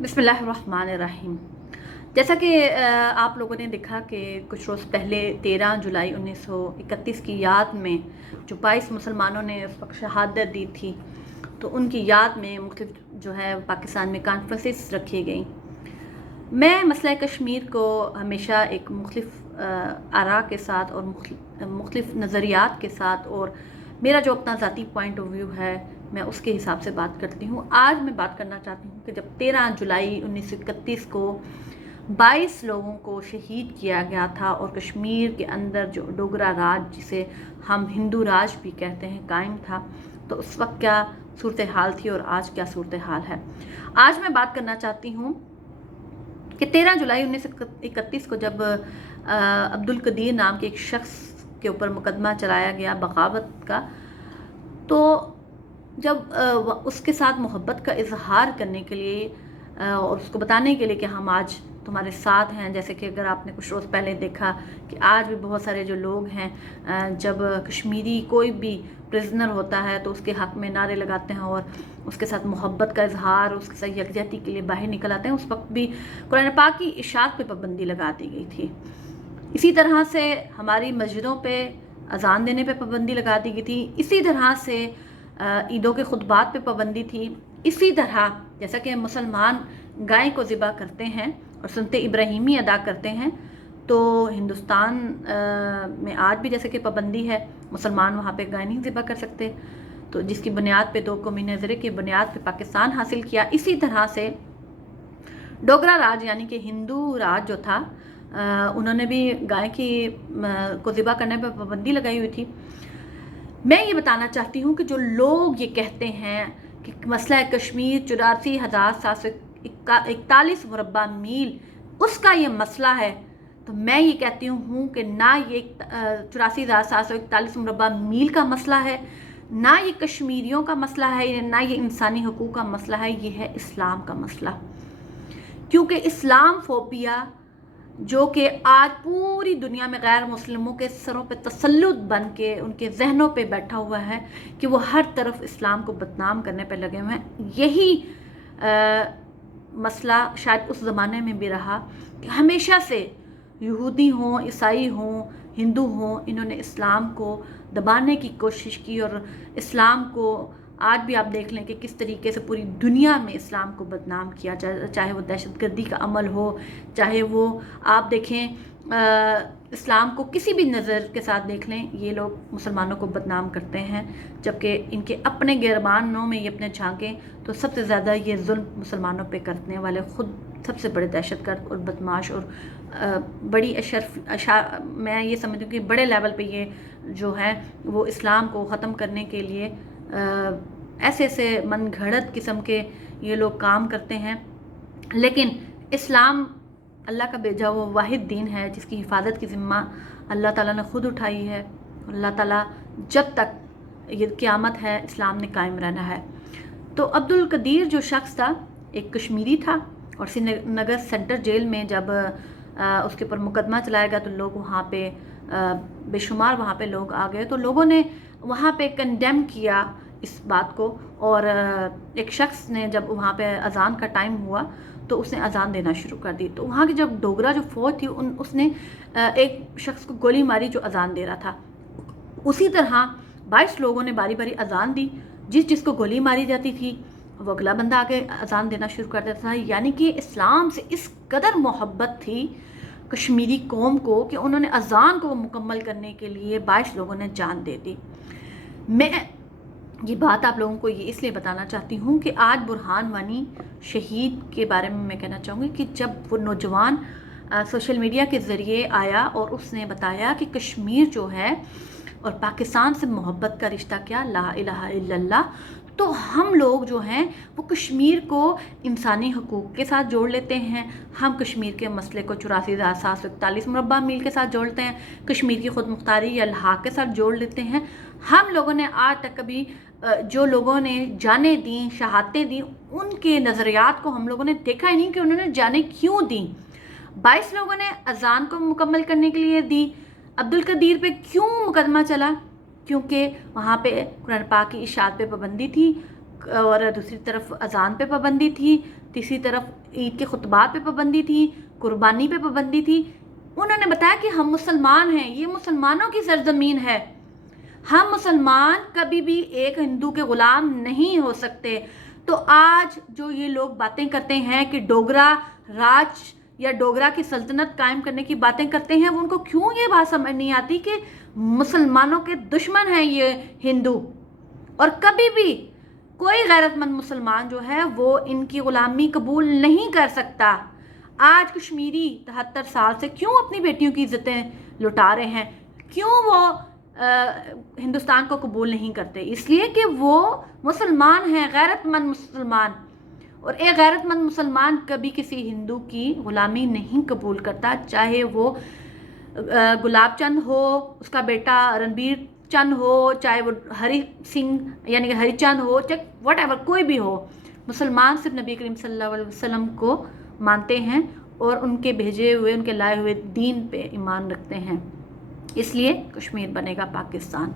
बिस्मिल्लाहिर्रहमानिर्रहीम। जैसा कि आप लोगों ने देखा कि कुछ रोज़ पहले 13 जुलाई 1931 की याद में जो 22 मुसलमानों ने उस वक्त शहादत दी थी, तो उनकी याद में मुख्तलिफ जो है पाकिस्तान में कॉन्फ्रेंसेस रखी गई। मैं मसला कश्मीर को हमेशा एक मुख्तलिफ आरा के साथ और मुख्तलिफ नज़रियात के साथ और मेरा जो अपना ज़ाती पॉइंट ऑफ व्यू है मैं उसके हिसाब से बात करती हूँ। आज मैं बात करना चाहती हूँ कि जब 13 जुलाई 1931 को 22 लोगों को शहीद किया गया था और कश्मीर के अंदर जो डोगरा राज, जिसे हम हिंदू राज भी कहते हैं, कायम था, तो उस वक्त क्या सूरत हाल थी और आज क्या सूरत हाल है। आज मैं बात करना चाहती हूँ कि 13 जुलाई 1931 को जब अब्दुल कदीर नाम के एक शख्स के ऊपर मुकदमा चलाया गया बगावत का, तो जब उसके साथ मोहब्बत का इजहार करने के लिए और उसको बताने के लिए कि हम आज तुम्हारे साथ हैं, जैसे कि अगर आपने कुछ रोज़ पहले देखा कि आज भी बहुत सारे जो लोग हैं जब कश्मीरी कोई भी प्रिजनर होता है तो उसके हक़ में नारे लगाते हैं और उसके साथ मोहब्बत का इजहार, उसके साथ यकजहती के लिए बाहर निकल आते हैं। उस वक्त भी कुरान पाक की इशात पे पाबंदी लगा दी गई थी। इसी तरह से हमारी मस्जिदों पे अजान देने पे पाबंदी लगा दी गई थी। इसी तरह से ईदों के खुतबात पे पाबंदी थी। इसी तरह जैसा कि मुसलमान गाय को ज़िबा करते हैं और सुन्नत इब्राहीमी अदा करते हैं, तो हिंदुस्तान में आज भी जैसे कि पाबंदी है, मुसलमान वहाँ पे गाय नहीं ज़िबा कर सकते, तो जिसकी बुनियाद पे दो कौमी नज़रे की बुनियाद पे पाकिस्तान हासिल किया। इसी तरह से डोगरा राज यानी कि हिंदू राज जो था, उन्होंने भी गाय की को ज़िबा करने पर पाबंदी लगाई हुई थी। मैं ये बताना चाहती हूँ कि जो लोग ये कहते हैं कि मसला कश्मीर 84,741 मुरब्बा मील उसका ये मसला है, तो मैं ये कहती हूँ कि ना ये 84,741 मुरब्बा मील का मसला है, ना ये कश्मीरियों का मसला है, ना ये इंसानी हकूक़ का मसला है, ये है इस्लाम का मसला। क्योंकि इस्लाम फोबिया जो कि आज पूरी दुनिया में गैर मुस्लिमों के सरों पे तसल्लुत बन के उनके जहनों पे बैठा हुआ है कि वो हर तरफ इस्लाम को बदनाम करने पे लगे हुए हैं। यही मसला शायद उस ज़माने में भी रहा कि हमेशा से यहूदी हों, ईसाई हों, हिंदू हों, इन्होंने इस्लाम को दबाने की कोशिश की और इस्लाम को आज भी आप देख लें कि किस तरीके से पूरी दुनिया में इस्लाम को बदनाम किया जाए, चाहे वो दहशतगर्दी का अमल हो, चाहे वो आप देखें इस्लाम को किसी भी नज़र के साथ देख लें, ये लोग मुसलमानों को बदनाम करते हैं, जबकि इनके अपने गिरबानों में ये अपने झांकें तो सबसे ज़्यादा ये जुल्म मुसलमानों पे करने वाले ख़ुद सबसे बड़े दहशतगर्द और बदमाश और बड़ी मैं ये समझती हूँ कि बड़े लेवल पे ये जो है वो इस्लाम को ख़त्म करने के लिए ऐसे ऐसे मन घड़त किस्म के ये लोग काम करते हैं। लेकिन इस्लाम अल्लाह का भेजा वो वाहिद दीन है जिसकी हिफाजत की ज़िम्मा अल्लाह ताला ने ख़ुद उठाई है। अल्लाह ताला जब तक ये क़यामत है इस्लाम ने कायम रहना है। तो अब्दुल कदीर जो शख्स था एक कश्मीरी था और श्रीनगर सेंट्रल जेल में जब उसके ऊपर मुकदमा चलाया गया तो लोग वहाँ पे बेशुमार वहाँ पे लोग आ गए, तो लोगों ने वहाँ पे कंडेम किया इस बात को। और एक शख्स ने जब वहाँ पे अजान का टाइम हुआ तो उसने अजान देना शुरू कर दी, तो वहाँ की जब डोगरा जो फौज थी उसने एक शख्स को गोली मारी जो अजान दे रहा था। उसी तरह 22 लोगों ने बारी बारी अजान दी, जिसको गोली मारी जाती थी वो अगला बंदा आके अजान देना शुरू कर देता था। यानी कि इस्लाम से इस कदर मोहब्बत थी कश्मीरी कौम को कि उन्होंने अजान को मुकम्मल करने के लिए 22 लोगों ने जान दे दी। मैं ये बात आप लोगों को ये इसलिए बताना चाहती हूँ कि आज बुरहान वानी शहीद के बारे में मैं कहना चाहूँगी कि जब वो नौजवान सोशल मीडिया के ज़रिए आया और उसने बताया कि कश्मीर जो है और पाकिस्तान से मोहब्बत का रिश्ता क्या, ला इलाहा इल्लल्लाह, तो हम लोग जो हैं वो कश्मीर को इंसानी हकूक़ के साथ जोड़ लेते हैं। हम कश्मीर के मसले को 84,741 मुरब्बा मील के साथ जोड़ते हैं, कश्मीर की ख़ुद मुख्तारी या लहाक के साथ जोड़ लेते हैं। हम लोगों ने आज तक कभी जो लोगों ने जाने दी, शहादतें दी, उनके नज़रियात को हम लोगों ने देखा ही नहीं कि उन्होंने जाने क्यों दी। 22 लोगों ने अजान को मुकम्मल करने के लिए दी। अब्दुल कदीर पे क्यों मुकदमा चला? क्योंकि वहाँ पे कुरान पाक की इशात पे पाबंदी थी, اور دوسری طرف اذان پہ پابندی تھی، تیسری طرف عید کے خطبات پہ پابندی تھی، قربانی پہ پابندی تھی۔ انہوں نے بتایا کہ ہم مسلمان ہیں، یہ مسلمانوں کی سرزمین ہے، ہم مسلمان کبھی بھی ایک ہندو کے غلام نہیں ہو سکتے۔ تو آج جو یہ لوگ باتیں کرتے ہیں کہ ڈوگرا راج یا ڈوگرا کی سلطنت قائم کرنے کی باتیں کرتے ہیں، وہ ان کو کیوں یہ بات سمجھ نہیں آتی کہ مسلمانوں کے دشمن ہیں یہ ہندو، اور کبھی بھی کوئی غیرت مند مسلمان جو ہے وہ ان کی غلامی قبول نہیں کر سکتا۔ آج کشمیری 73 سال سے کیوں اپنی بیٹیوں کی عزتیں لٹا رہے ہیں، کیوں وہ ہندوستان کو قبول نہیں کرتے؟ اس لیے کہ وہ مسلمان ہیں، غیرت مند مسلمان، اور ایک غیرت مند مسلمان کبھی کسی ہندو کی غلامی نہیں قبول کرتا، چاہے وہ گلاب چند ہو، اس کا بیٹا رنبیر چند ہو، چاہے وہ ہری سنگھ یعنی کہ ہری چند ہو، چاہے واٹ ایور کوئی بھی ہو۔ مسلمان صرف نبی کریم صلی اللہ علیہ وسلم کو مانتے ہیں اور ان کے بھیجے ہوئے، ان کے لائے ہوئے دین پہ ایمان رکھتے ہیں۔ اس لیے کشمیر بنے گا پاکستان۔